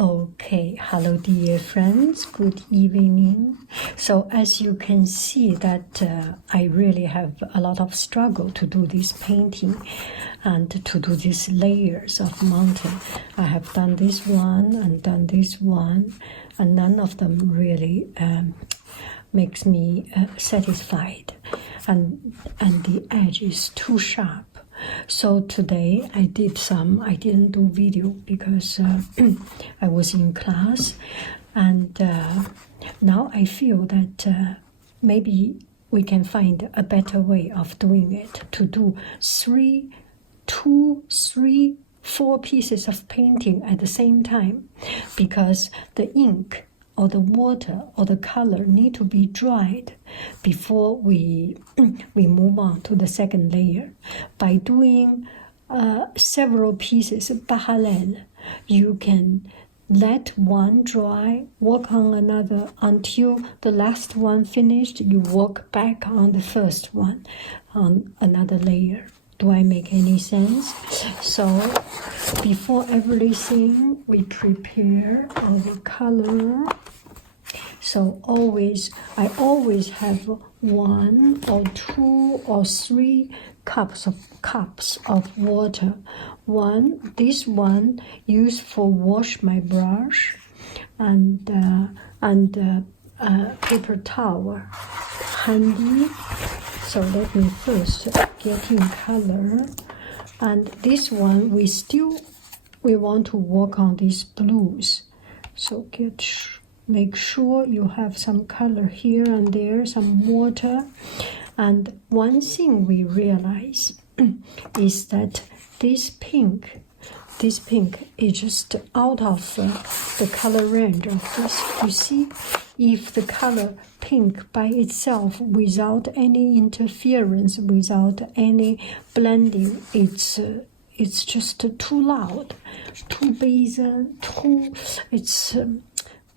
Okay, hello dear friends, good evening. So as you can see that I really have a lot of struggle to do this painting and to do these layers of mountain. I have done this one and done this one, and none of them really makes me satisfied, and the edge is too sharp. So today I didn't do video because I was in class, and now I feel that maybe we can find a better way of doing it, to do 4 pieces of painting at the same time, because the ink or the water or the color need to be dried before we move on to the second layer. By doing several pieces parallel, you can let one dry, work on another until the last one finished. You work back on the first one on another layer. Do I make any sense? So before everything, we prepare our color. So I always have 1 or 2 or 3 cups of water. This one used for wash my brush, and paper towel handy. So let me first get in color, and this one we want to work on these blues. So make sure you have some color here and there, some water. And one thing we realize is that this pink is just out of the color range of this. You see, if the color pink by itself, without any interference, without any blending, it's just too loud, too brazen,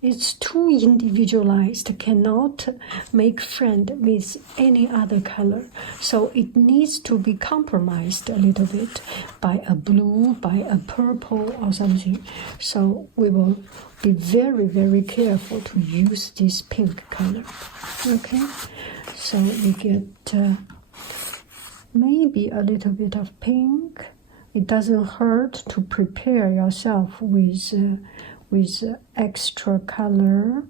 it's too individualized, cannot make friend with any other color. So it needs to be compromised a little bit by a blue, by a purple or something. So we will be very, very careful to use this pink color. Okay, so we get maybe a little bit of pink. It doesn't hurt to prepare yourself with extra color,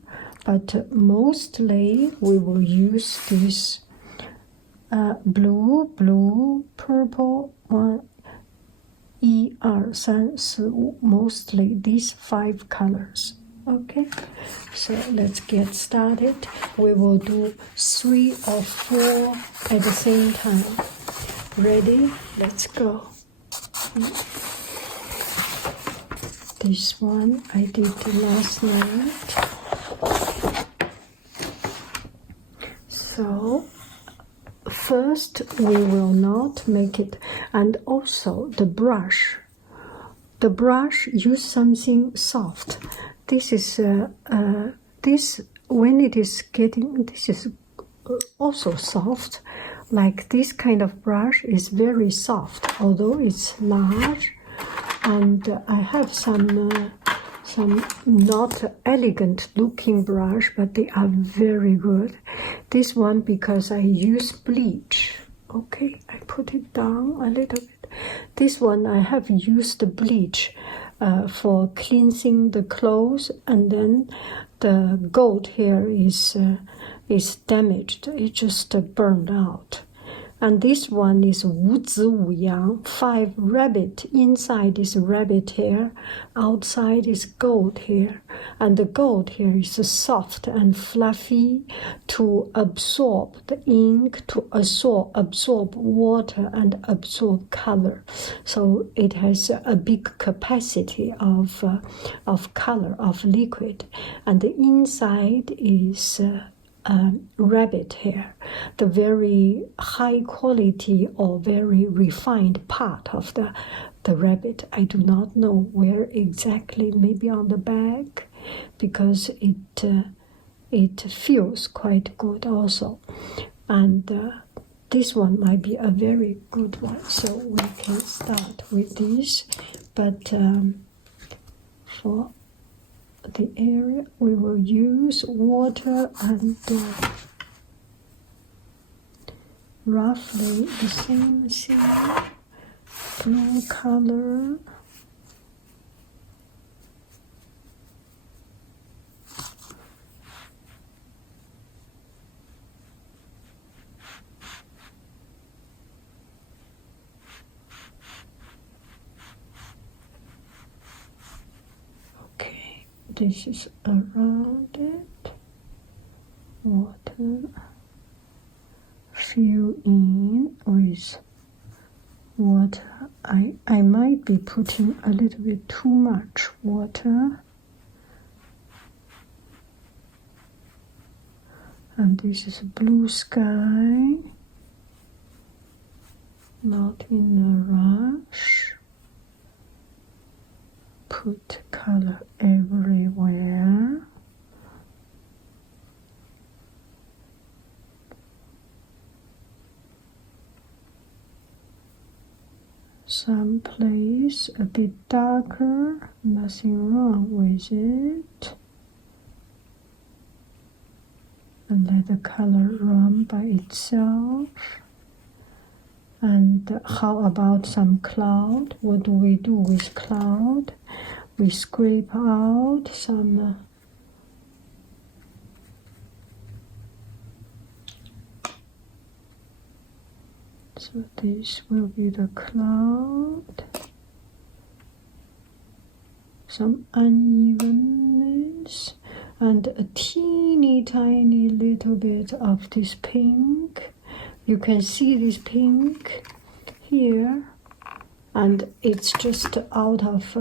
but mostly we will use this blue, purple, 1, 2, 3, 4, mostly these 5 colors. Okay, so let's get started. We will do 3 or 4 at the same time. Ready? Let's go. This one I did last night. So first we will not make it, and also the brush use something soft. This is when it is getting, this is also soft. Like this kind of brush is very soft, although it's large. And I have some not elegant looking brush, but they are very good. This one, because I use bleach. Okay, I put it down a little bit. This one I have used bleach for cleansing the clothes, and then the gold here is damaged. It just burned out. And this one is 五子五羊, 5 rabbit. Inside is rabbit hair, outside is goat hair. And the goat hair is soft and fluffy to absorb the ink, to absorb water and absorb color. So it has a big capacity of color, of liquid. And the inside is rabbit hair, the very high quality or very refined part of the rabbit. I do not know where exactly, maybe on the back, because it feels quite good also. And this one might be a very good one, so we can start with this. But for the area. We will use water and roughly the same thing, blue color. Okay, this is around it. Water. Fill in with water. I might be putting a little bit too much water. And this is blue sky. Not in a rush. Put color everywhere. Some place a bit darker, nothing wrong with it. And let the color run by itself. And how about some cloud? What do we do with cloud? We scrape out some so this will be the cloud. Some unevenness and a teeny tiny little bit of this pink. You can see this pink here, and it's just out of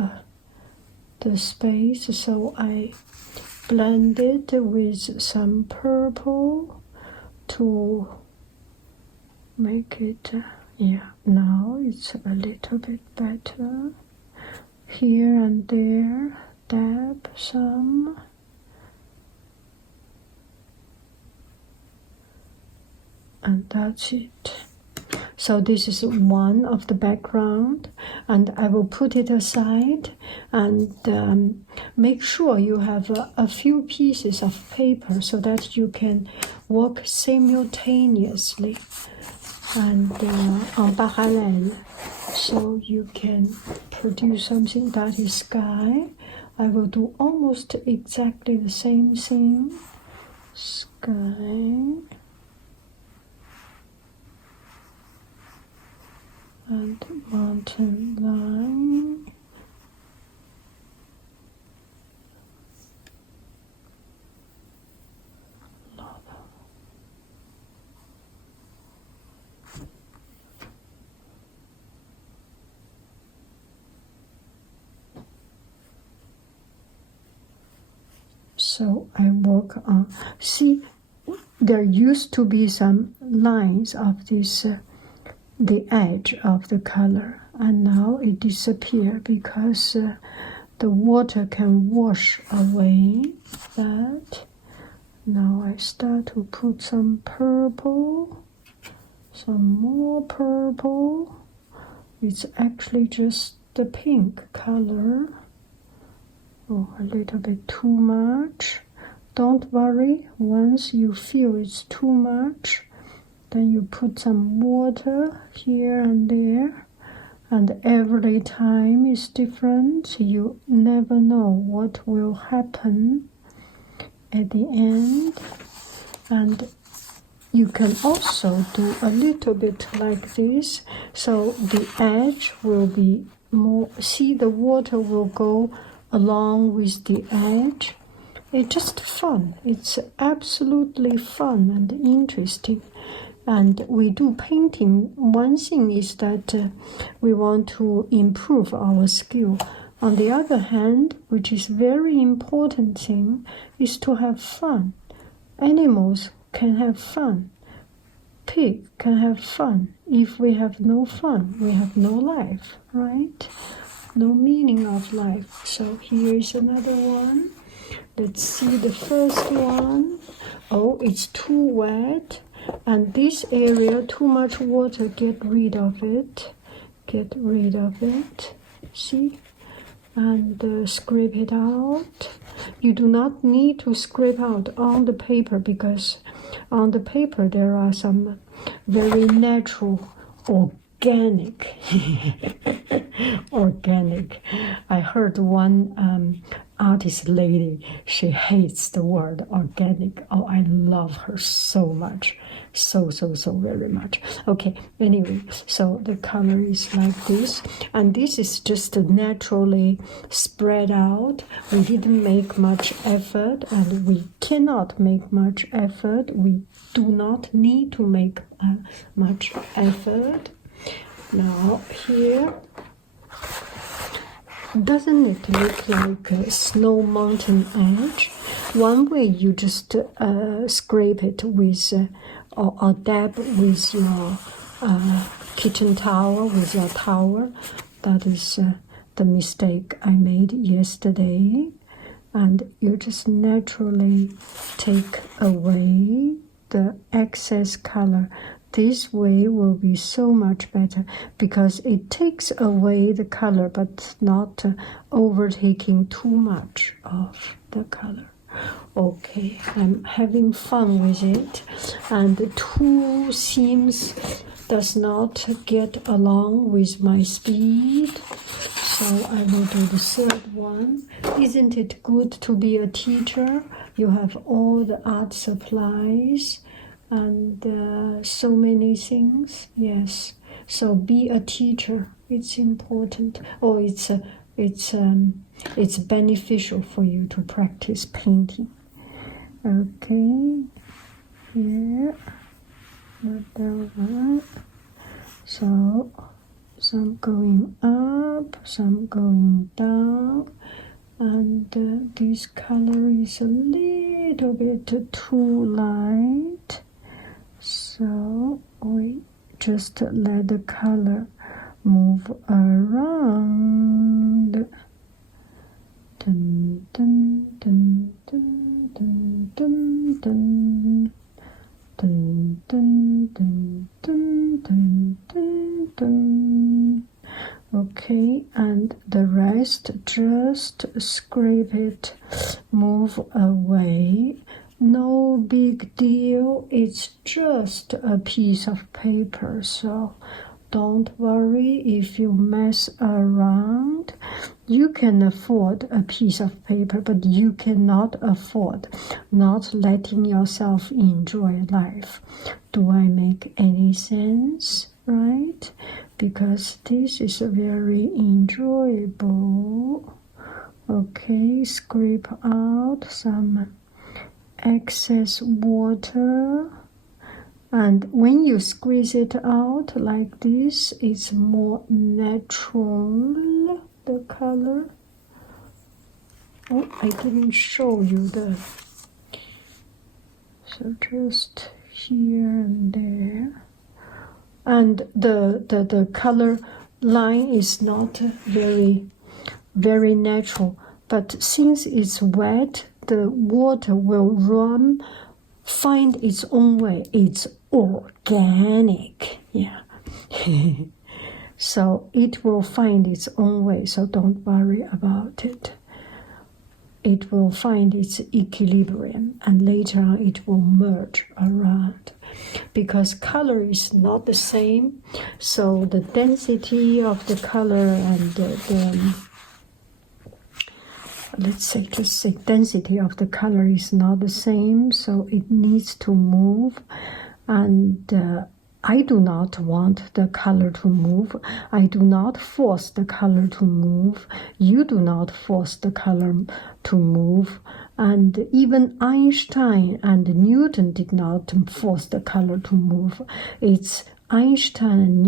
the space, so I blend it with some purple to make it, yeah, now it's a little bit better. Here and there, dab some. And that's it. So this is one of the background, and I will put it aside and make sure you have a few pieces of paper so that you can work simultaneously and en parallèle, so you can produce something that is sky. I will do almost exactly the same thing. Sky. And mountain line. So I work on, see, there used to be some lines of this the edge of the color, and now it disappeared because the water can wash away that. Now I start to put some purple, some more purple. It's actually just the pink color. Oh, a little bit too much. Don't worry, once you feel it's too much, then you put some water here and there, and every time is different. You never know what will happen at the end. And you can also do a little bit like this, so the edge will be more, see, the water will go along with the edge. It's just fun. It's absolutely fun and interesting. And we do painting. One thing is that we want to improve our skill. On the other hand, which is very important thing, is to have fun. Animals can have fun. Pig can have fun. If we have no fun, we have no life, right? No meaning of life. So here is another one. Let's see the first one. Oh, it's too wet. And this area, too much water, get rid of it. Get rid of it. See? And scrape it out. you do not need to scrape out on the paper, because on the paper there are some very natural, organic organic. I heard one artist lady, she hates the word organic. Oh, I love her so much, so very much. Okay, anyway, so the color is like this, and this is just naturally spread out. We didn't make much effort, and we cannot make much effort. We do not need to make much effort. Now here, doesn't it look like a snow mountain edge? One way you just scrape it with or dab with your kitchen towel, with your towel. That is the mistake I made yesterday. And you just naturally take away the excess color. This way will be so much better, because it takes away the color but not overtaking too much of the color. Okay, I'm having fun with it, and the two seams does not get along with my speed, so I will do the third one. Isn't it good to be a teacher? You have all the art supplies and so many things. Yes, so be a teacher. It's important. Oh, it's beneficial for you to practice painting. Okay, yeah, so some going up, some going down, and this color is a little bit too light. So we just let the color move around. Dun, dun, dun, dun, dun, dun, dun. Dun, dun, dun, dun, dun, dun, dun. Okay, and the rest just scrape it, move away. No big deal, it's just a piece of paper, so don't worry if you mess around. You can afford a piece of paper, but you cannot afford not letting yourself enjoy life. Do I make any sense? Right? Because this is very enjoyable. Okay, scrape out some excess water, and when you squeeze it out like this, it's more natural, the color. Oh, I didn't show you the, so just here and there, and the color line is not very natural, but since it's wet, the water will find its own way. It's organic, yeah. So it will find its own way, so don't worry about it. It will find its equilibrium, and later on it will merge around. Because color is not the same, so the density of the color and the let's say, just say density of the color is not the same, so it needs to move. And I do not want the color to move. I do not force the color to move. You do not force the color to move. And even Einstein and Newton did not force the color to move. It's Einstein and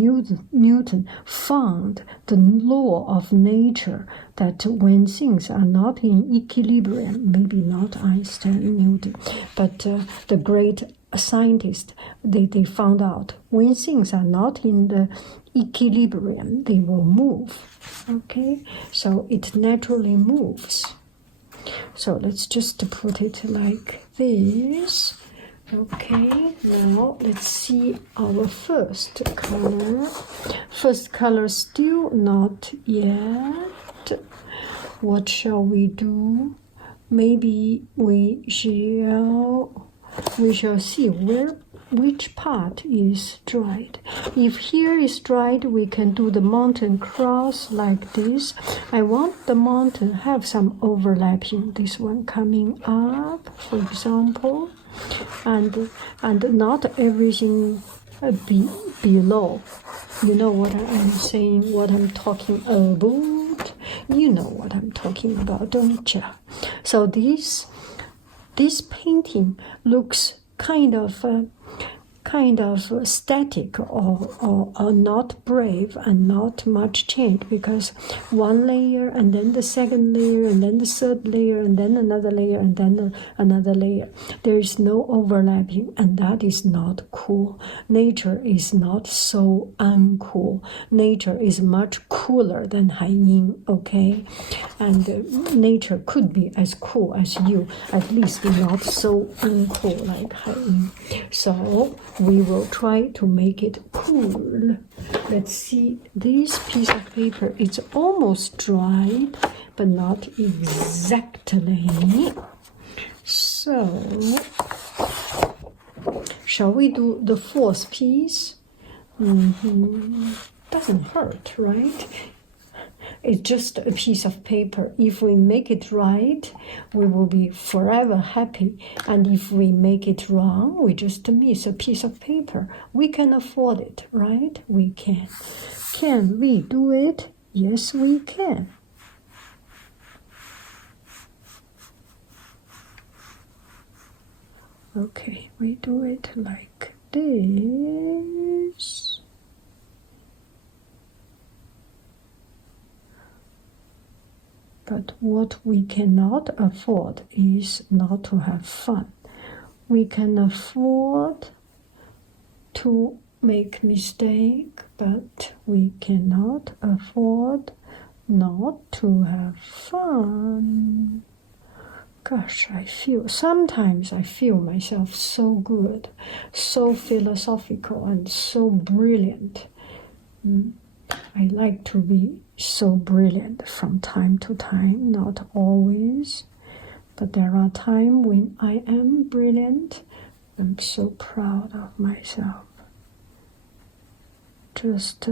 Newton found the law of nature that when things are not in equilibrium, maybe not Einstein and Newton, but the great scientists, they found out when things are not in the equilibrium, they will move. Okay, so it naturally moves. So let's just put it like this. Okay, now let's see our first color. First color still not yet. What shall we do? maybe we shall see which part is dried. If here is dried, we can do the mountain cross like this. I want the mountain have some overlapping. This one coming up, for example, and not everything below. You know what I'm saying, what I'm talking about. You know what I'm talking about, don't you? So this painting looks kind of static or not brave and not much change, because one layer and then the second layer and then the third layer and then another layer and then another layer. There is no overlapping, and that is not cool. Nature is not so uncool. Nature is much cooler than Haiyin, okay? And nature could be as cool as you, at least not so uncool like Haiyin. So we will try to make it cool. Let's see, this piece of paper, it's almost dried, but not exactly. So, shall we do the fourth piece? Doesn't hurt, right? It's just a piece of paper. If we make it right, we will be forever happy. And if we make it wrong, we just miss a piece of paper. We can afford it, right? We can. Can we do it? Yes, we can. Okay, we do it like this. But what we cannot afford is not to have fun. We can afford to make mistake, but we cannot afford not to have fun. Gosh, sometimes I feel myself so good, so philosophical and so brilliant. I like to be so brilliant from time to time, not always, but there are times when I am brilliant. I'm so proud of myself. Just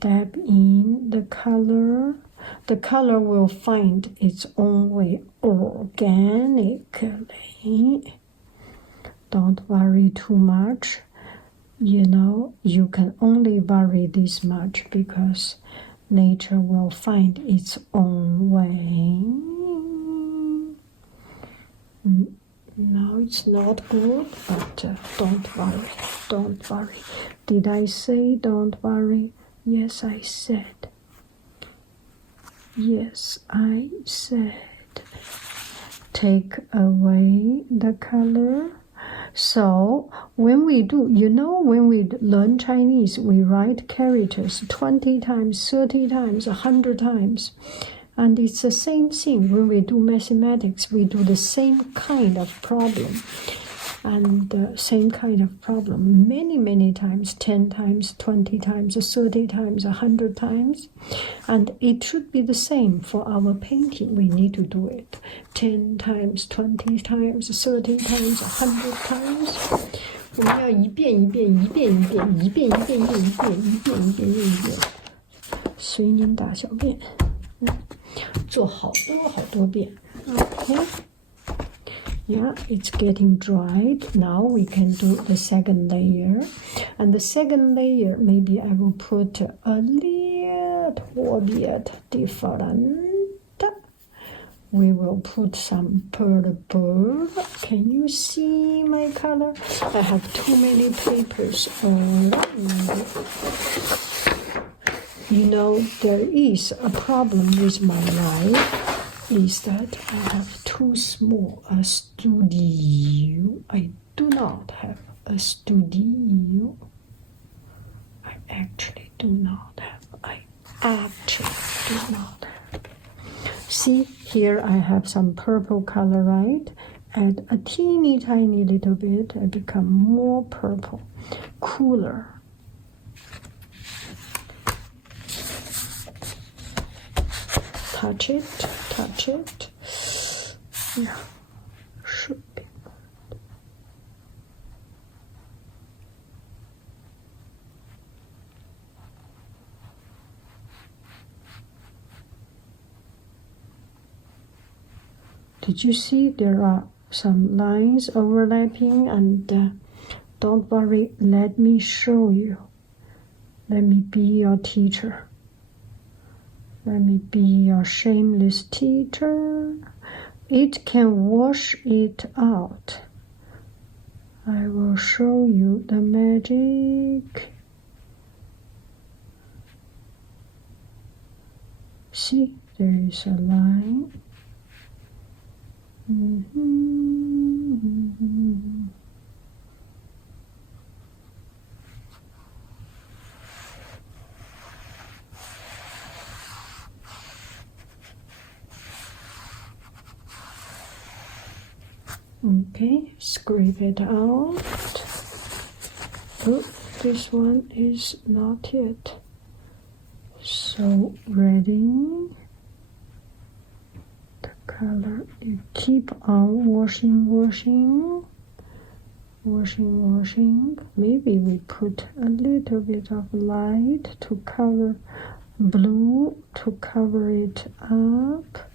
dab in the color. The color will find its own way organically. Don't worry too much. You know, you can only worry this much because nature will find its own way. No, it's not good, but don't worry, don't worry. Did I say don't worry? Yes, I said. Yes, I said. Take away the color. So when we do, you know, when we learn Chinese, we write characters 20 times, 30 times, 100 times. And it's the same thing when we do mathematics. We do the same kind of problem. And same kind of problem many, many times, 10 times, 20 times, 30 times, 100 times. And it should be the same for our painting. We need to do it 10 times, 20 times, 30 times, 100 times. 我们要一遍一遍一遍一遍一遍一遍一遍一遍一遍一遍一遍，随您大小便，做好多好多遍。Okay. Yeah, it's getting dried. Now we can do the second layer. And the second layer, maybe I will put a little bit different. We will put some purple. Can you see my color? I have too many papers around. You know, there is a problem with my life. Is that I have too small a studio. I do not have a studio. I actually do not have. See, here I have some purple color, right? Add a teeny tiny little bit, I become more purple, cooler. touch it, touch it. Yeah, should be. Did you see there are some lines overlapping? And don't worry, let me show you. Let me be your teacher. Let me be your shameless teacher. It can wash it out. I will show you the magic. See, there is a line. Okay, scrape it out. Oh, this one is not yet. So ready. The color, you keep on washing. Maybe we put a little bit of light to cover blue, to cover it up.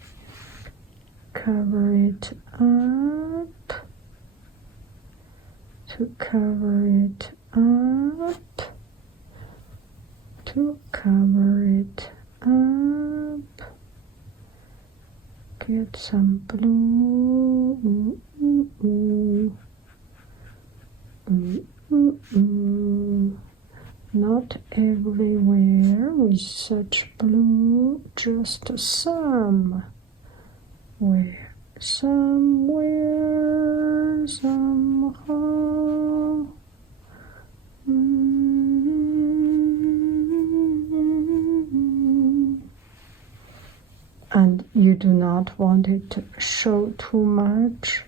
Cover it up, to cover it up, to cover it up. Get some blue. Not everywhere with such blue, just some. Somewhere, somehow. And you do not want it to show too much.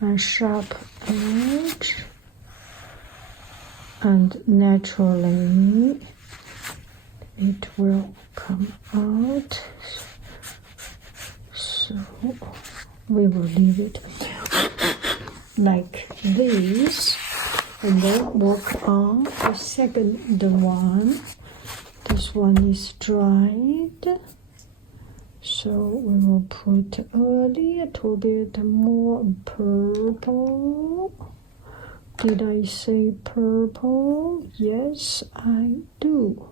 A sharp edge. And naturally it will come out. So we will leave it like this and then work on the second one. This one is dried, so we will put a little bit more purple. Did I say purple? Yes, I do.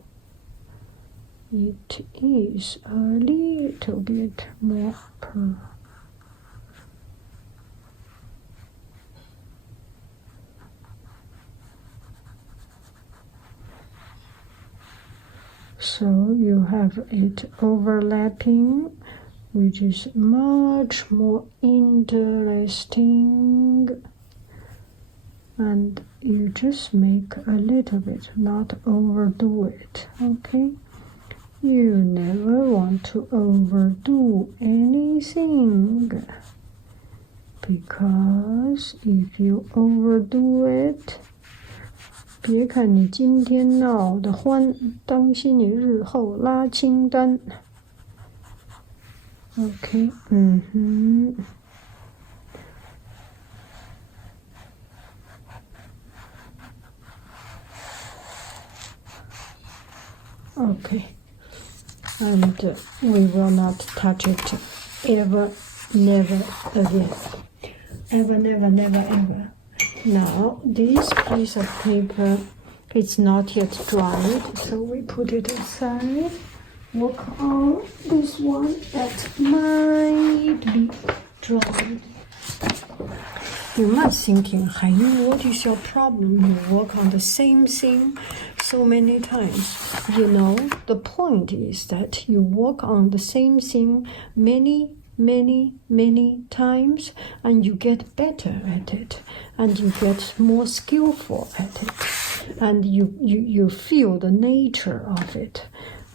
It is a little bit more purple. So you have it overlapping, which is much more interesting. And you just make a little bit, not overdo it, okay? You never want to overdo anything, because if you overdo it, 别看你今天闹得欢，当心你日后拉清单。Okay, Okay, and we will not touch it ever, never again. Ever, never, never, ever. Now, this piece of paper, it's not yet dried, so we put it aside. Work on this one that might be dried. You must thinking, Hayu, what is your problem? You work on the same thing so many times. You know, the point is that you work on the same thing many times, and you get better at it, and you get more skillful at it, and you feel the nature of it,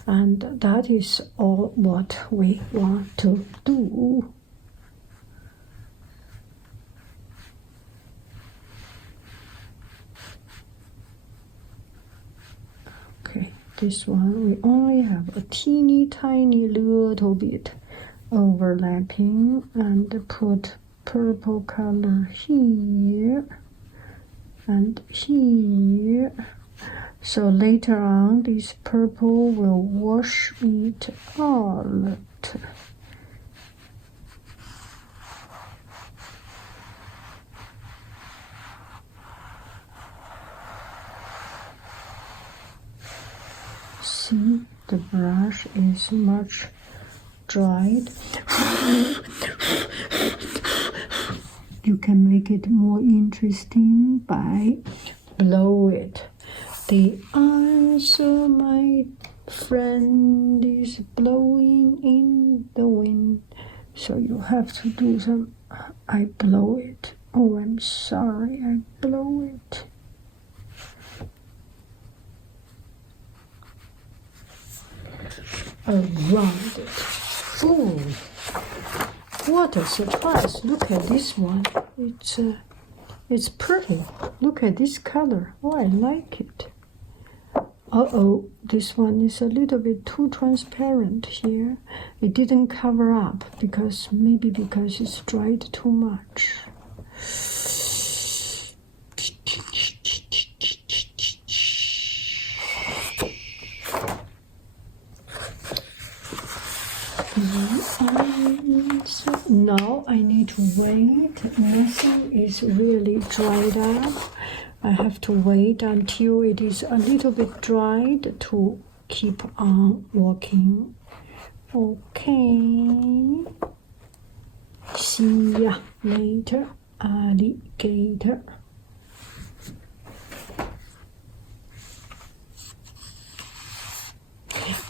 and that is all what we want to do. Okay, this one, we only have a teeny tiny little bit overlapping, and put purple color here and here. So later on, this purple will wash it out. See, the brush is much dried. You can make it more interesting by blow it. The answer, my friend, is blowing in the wind. So you have to do some. I blow it. Oh, I'm sorry, I blow it. Around it. Oh, what a surprise! Look at this one. It's pretty. Look at this color. Oh, I like it. Uh-oh, this one is a little bit too transparent here. It didn't cover up because it's dried too much. Now I need to wait. Nothing is really dried up. I have to wait until it is a little bit dried to keep on working. Okay. See ya later, alligator.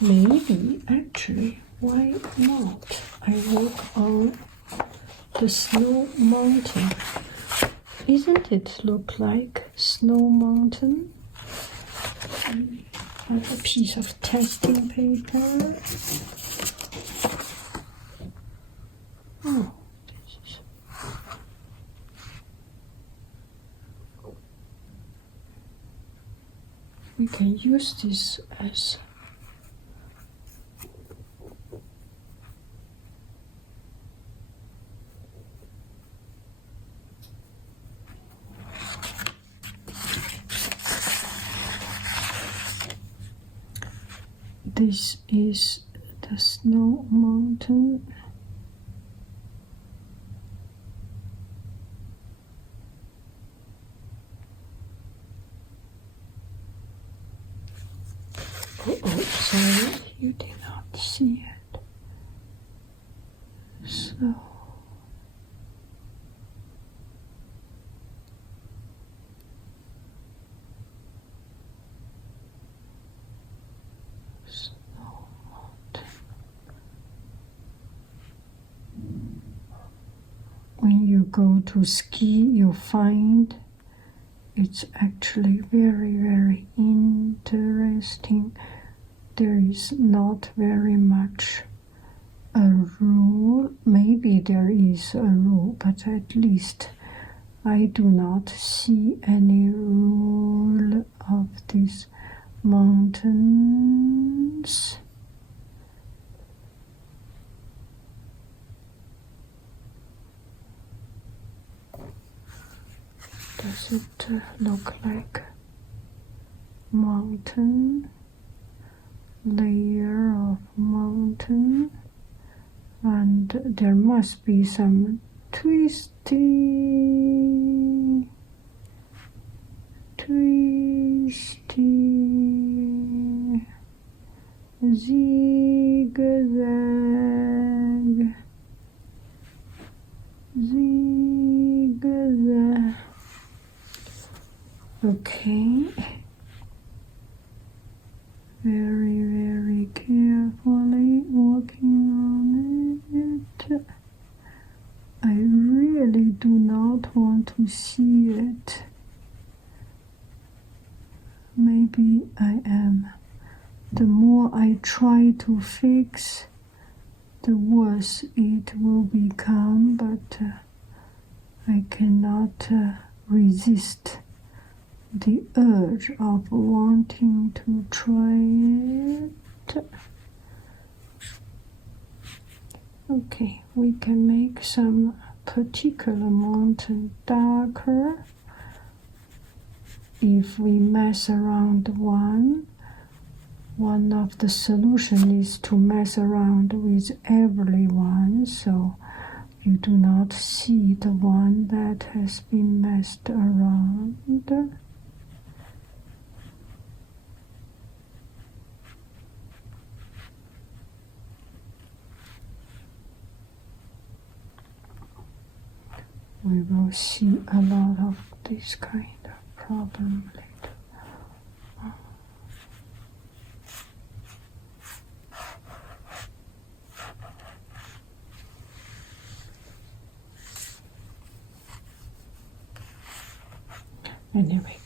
Maybe, actually, why not? I work on the snow mountain. Isn't it look like snow mountain? I have a piece of testing paper. Oh, this is... We can use this as this is the snow mountain. Oh, sorry, you did not see it. So when you go to ski, you find it's actually very, very interesting. There is not very much a rule. Maybe there is a rule, but at least I do not see any rule of these mountains. Does it look like mountain, layer of mountain, and there must be some twisty, zigzag, zigzag. Okay, very, very carefully working on it. I really do not want to see it. Maybe I am. The more I try to fix, the worse it will become, but I cannot resist the urge of wanting to try it. Okay, we can make some particular mountain darker if we mess around one. One of the solution is to mess around with every one, so you do not see the one that has been messed around. We will see a lot of this kind of problem later. Anyway,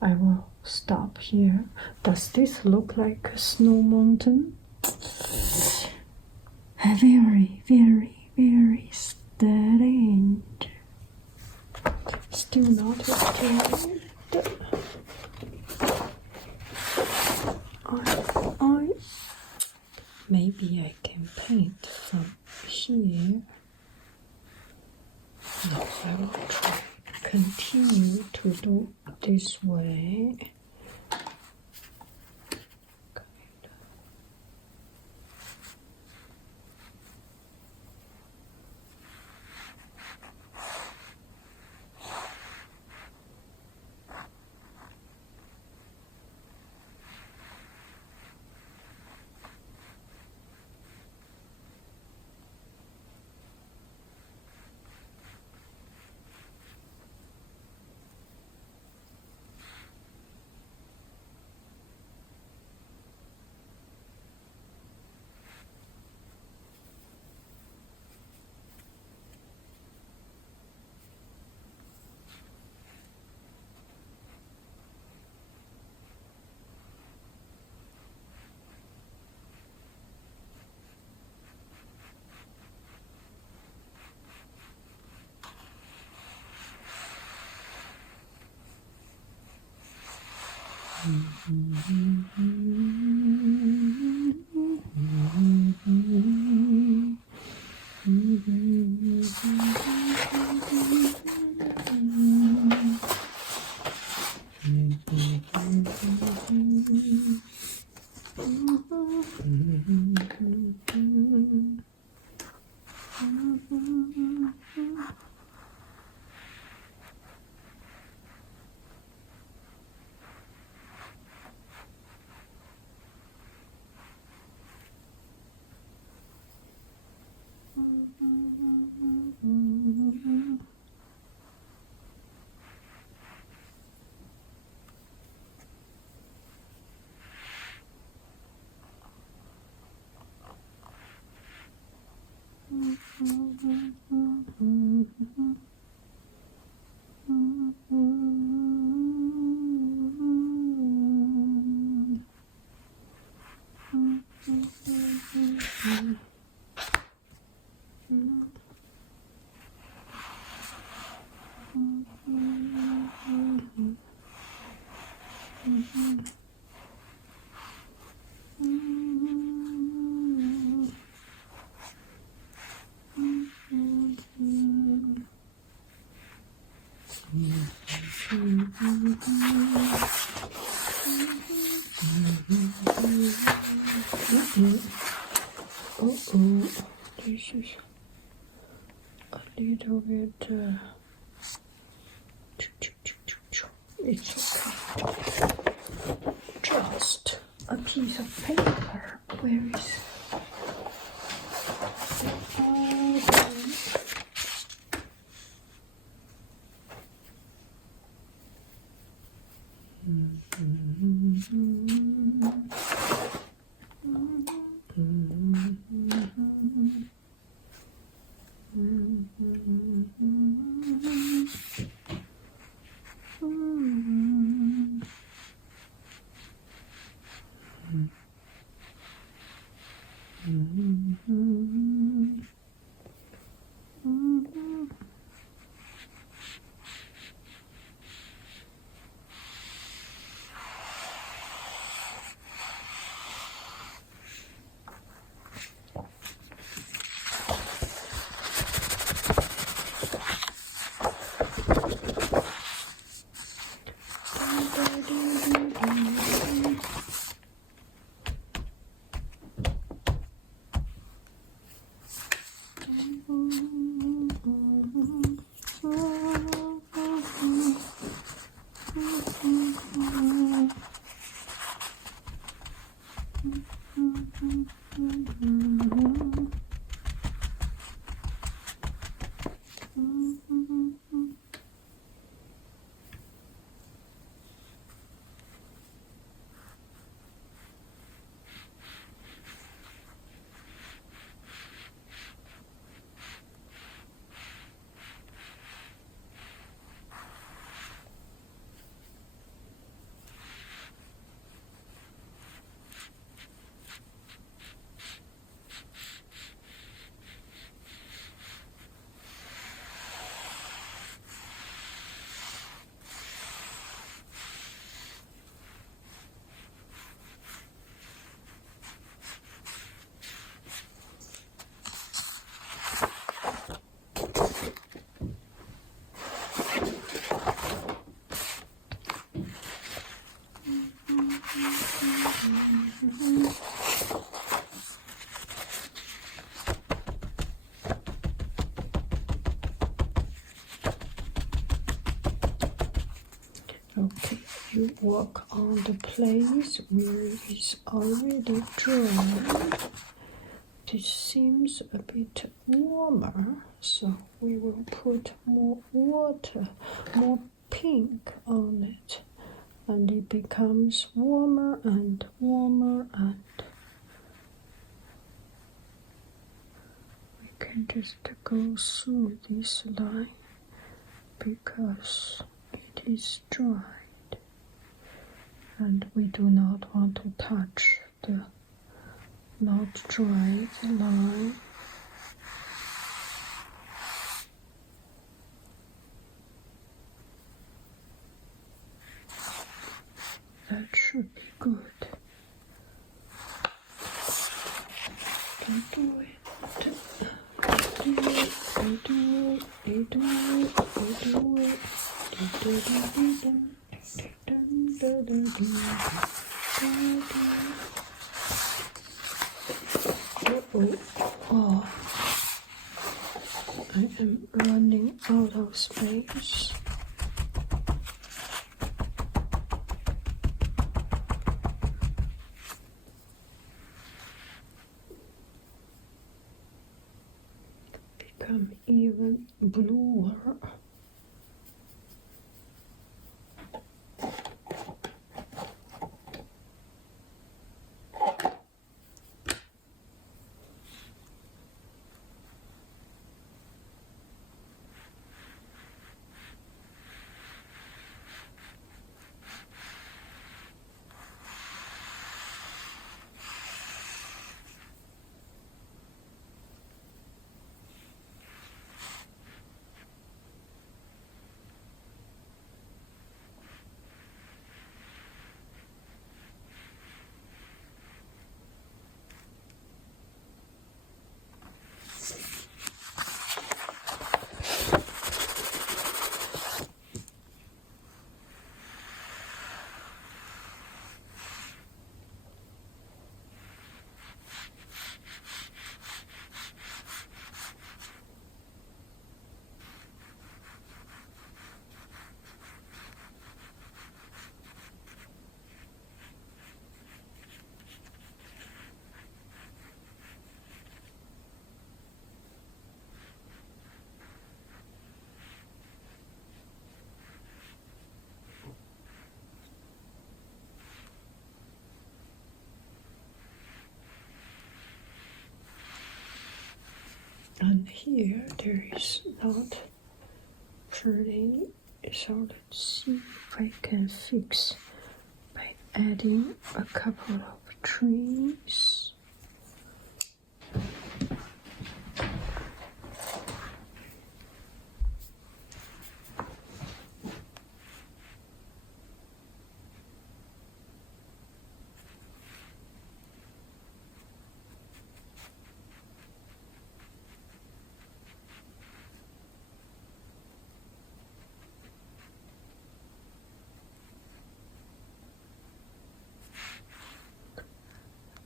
I will stop here. Does this look like a snow mountain? Very, very, very strange. Still not okay. Maybe I can paint from here. No, I will try. Continue to do this way. This is a little bit. It's okay. Just a piece of paper. Where is? Okay, you work on the place where it's already dry. This seems a bit warmer, so we will put more water, more pink on it, and it becomes warmer and warmer, and we can just go through this line because it is dried and we do not want to touch the not dried line. That should be good. Do it. Oh, I am running out of space. Become even bluer. And here there is not pretty, so let's see if I can fix by adding a couple of trees.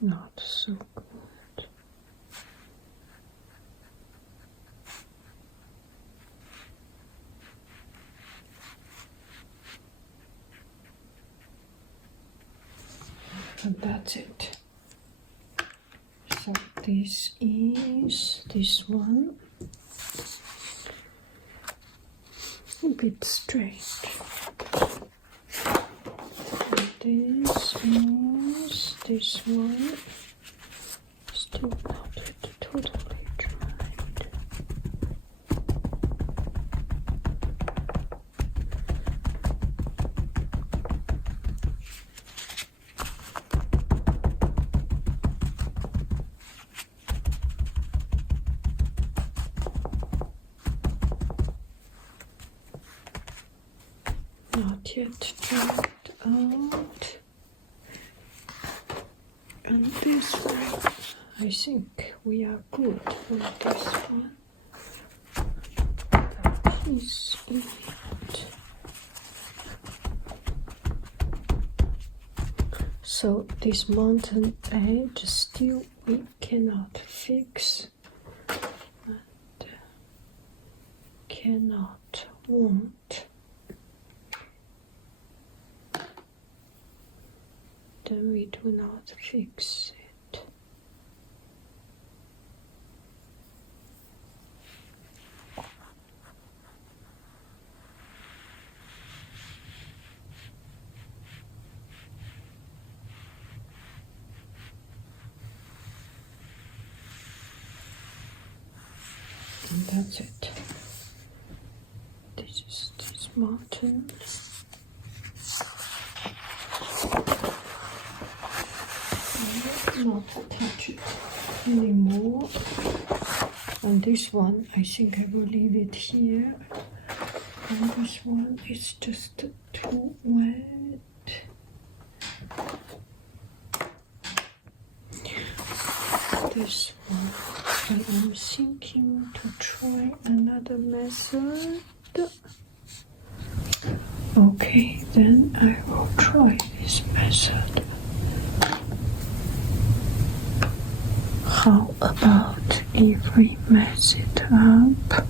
Not so good. And that's it. So this is this one. A bit straight. And this is this one. Still not totally dried. Not yet dried out. And this one, I think we are good with this one. That is it. So this mountain edge still we cannot fix and won't. do not fix it. And that's it. This is this mountain. I will not touch it anymore. And this one, I think I will leave it here. And this one is just too wet. This one, I am thinking to try another method. Okay, then I will try this method. How about if we mess it up?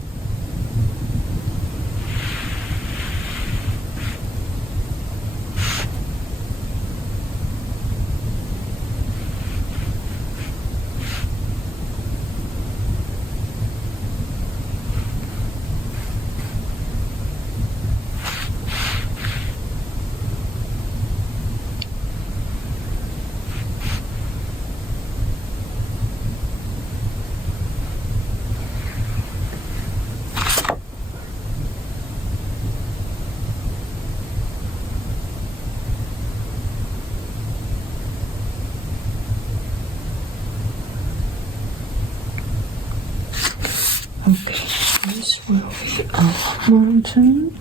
Okay, this will be our mountain.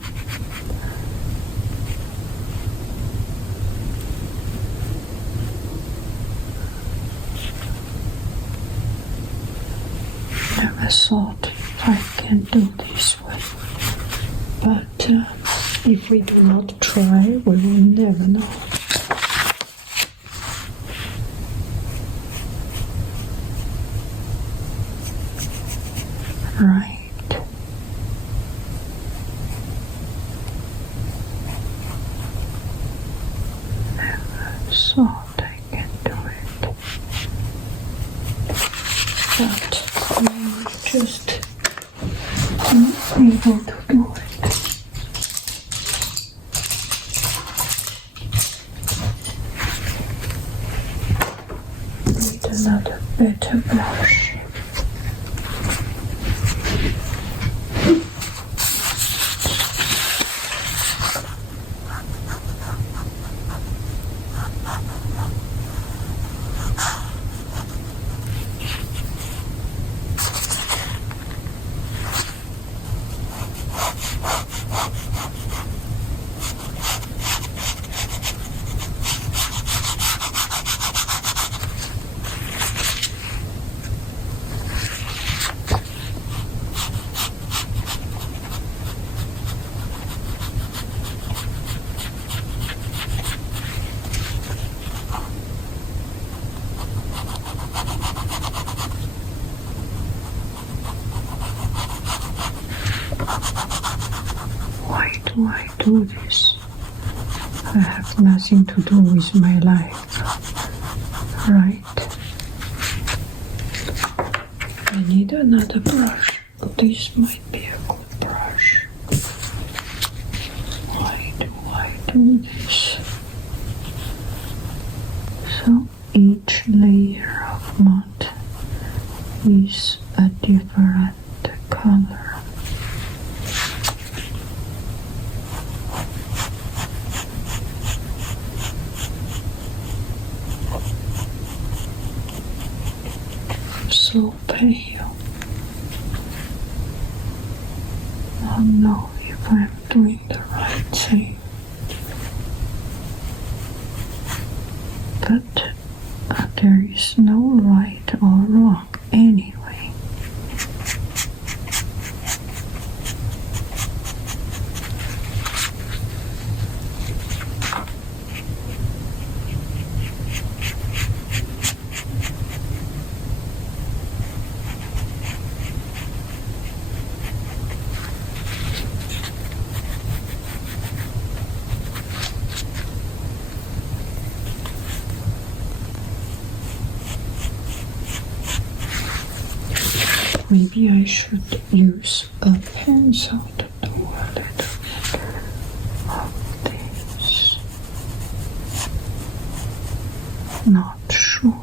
Never thought I can do this way, but if we do not try, we will never know. Right. Never thought I can do it, but I'm just not able to do it. Need another better brush. Why do I do this? I have nothing to do with my life, right? I need another brush. This might be a good brush. Why do I do this? So each layer of mud is a different color. So pale. I don't know if I'm doing the right thing, but there is no right or wrong anyway. maybe I should use a pencil to do a little bit of this. Not sure.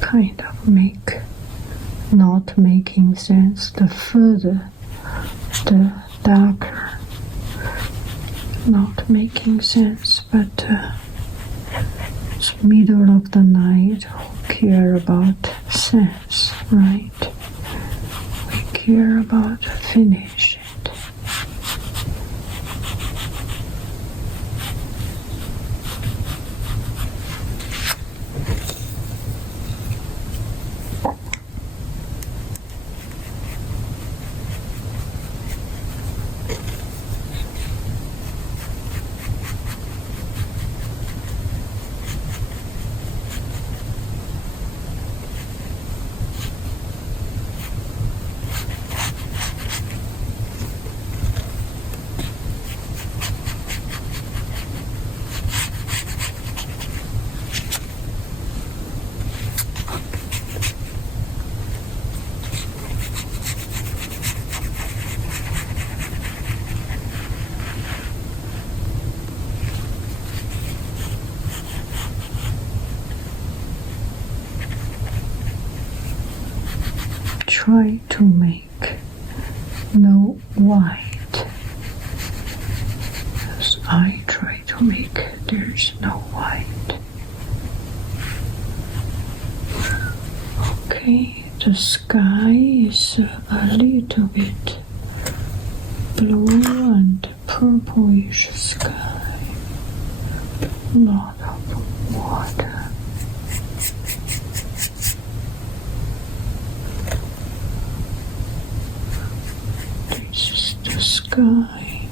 Kind of not making sense. The further, the darker. Not making sense, but it's middle of the night. Who care about sense, right? We care about finish it. Try to make no white, as I try to make there's no white. Okay, the sky is a little bit blue and purplish sky, a lot of water. Sky.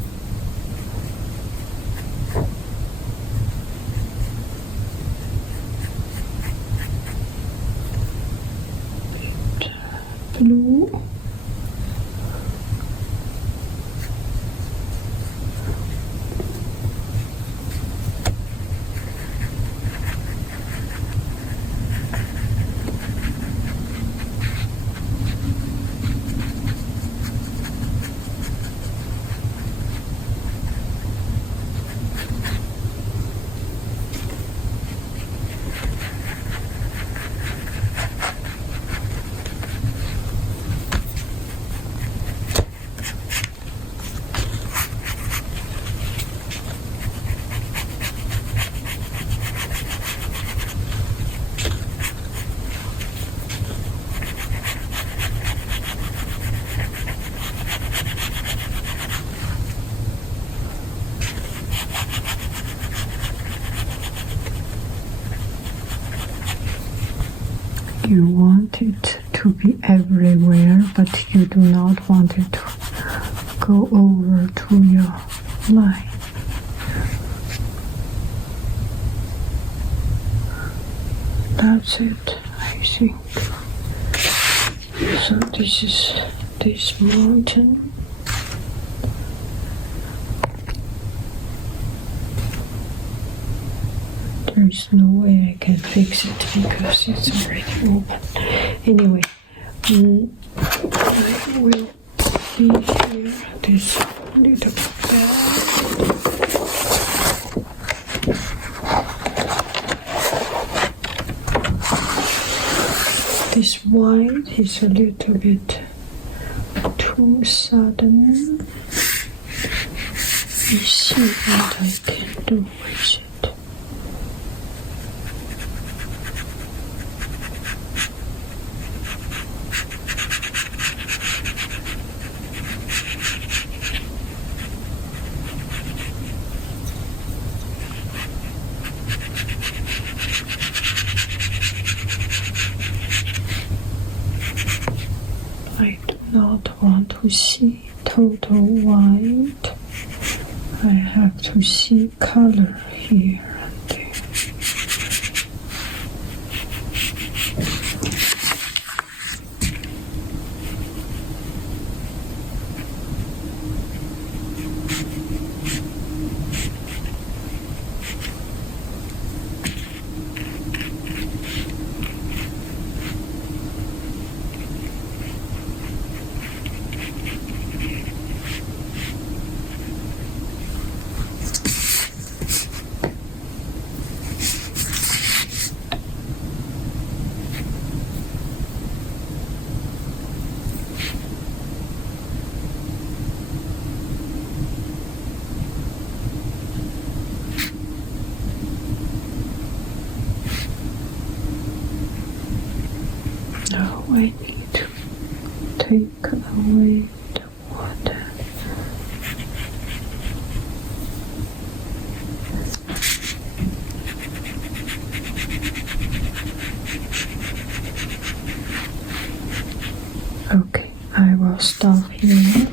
Blue. You want it to be everywhere, but you do not want it to go over to your line. That's it, I think. So this is this mountain. There's no way I can fix it because it's already open. Anyway, I will be here this little bit. This white is a little bit too sudden. Let's see what I can do with it. to see total white, I have to see color here and there. Now I need to take away the water. Okay, I will stop here,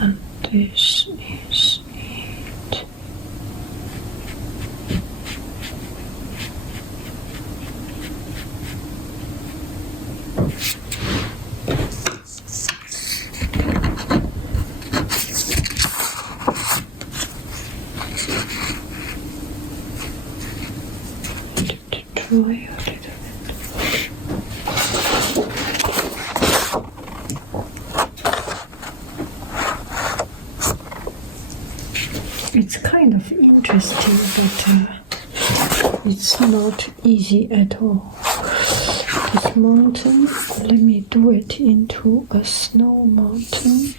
and this is it. Dry a little bit. It's kind of interesting, but it's not easy at all. This mountain, let me do it into a snow mountain.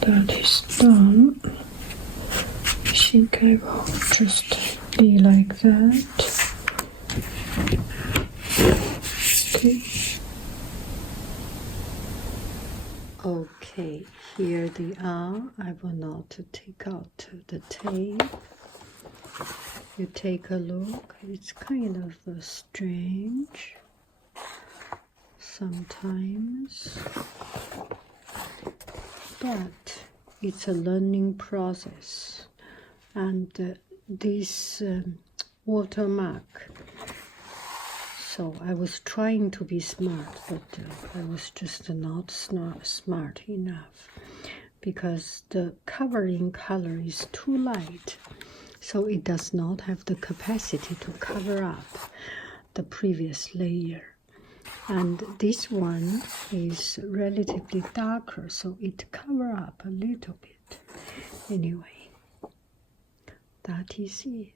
That is done. I think I will just be like that. Okay. Okay, here they are. I will not take out the tape. You take a look. It's kind of strange sometimes, but it's a learning process. And this watermark, so I was trying to be smart, but I was just not smart enough, because the covering color is too light, so it does not have the capacity to cover up the previous layer. And this one is relatively darker, so it covers up a little bit. Anyway, that is it.